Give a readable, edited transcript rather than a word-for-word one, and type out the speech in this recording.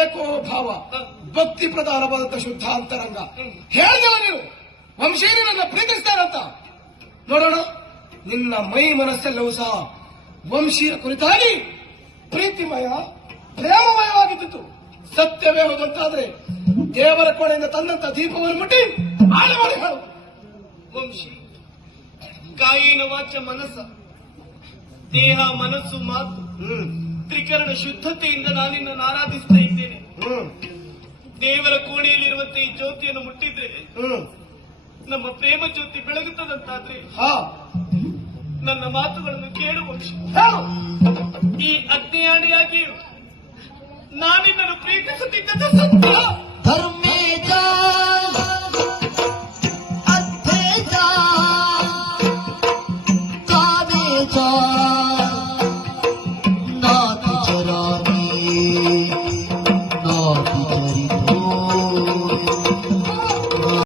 ಏಕೋ ಭಾವ ಭಕ್ತಿ ಪ್ರಧಾನವಾದಂತ ಶುದ್ಧ ಅಂತರಂಗ. ಹೇಳಿದವ ನೀನು ವಂಶೀಯರು ನನ್ನ ಪ್ರೀತಿಸ್ತಾರಂತ. ನೋಡೋಣ, ನಿನ್ನ ಮೈ ಮನಸ್ಸೆಲ್ಲವೂ ಸಹ ವಂಶೀಯ ಕುರಿತಾಗಿ ಪ್ರೀತಿಮಯ ಪ್ರೇಮಮಯವಾಗಿದ್ದು ಸತ್ಯವೇ ಹೋದಂತಾದ್ರೆ ದೇವರ ಕೋಣೆಯಿಂದ ತಂದಂತ ದೀಪವನ್ನು ಮುಟ್ಟಿ ಆಳೆ ಮಾಡಿ ಹೇಳು. ವಂಶಿ, ಕಾಯಿನ ವಾಚ ಮನಸ್ಸ, ದೇಹ ಮನಸ್ಸು ಮಾತು ತ್ರಿಕರಣ ಶುದ್ಧತೆಯಿಂದ ನಾನಿನ್ನನ್ನು ಆರಾಧಿಸ್ತಾ ಇದ್ದೇನೆ. ದೇವರ ಕೋಣೆಯಲ್ಲಿರುವಂತೆ ಈ ಜ್ಯೋತಿಯನ್ನು ಮುಟ್ಟಿದ್ದೇನೆ. ನಮ್ಮ ಪ್ರೇಮ ಜ್ಯೋತಿ ಬೆಳಗುತ್ತದಂತಾದ್ರೆ ನನ್ನ ಮಾತುಗಳನ್ನು ಕೇಳು ವಂಶಿ. ಈ ಅಜ್ಞಾನಿಯಾಗಿಯೂ ನಾನಿನ್ನನ್ನು ಪ್ರೀತಿಸುತ್ತಿದ್ದ ಸತ್ಯ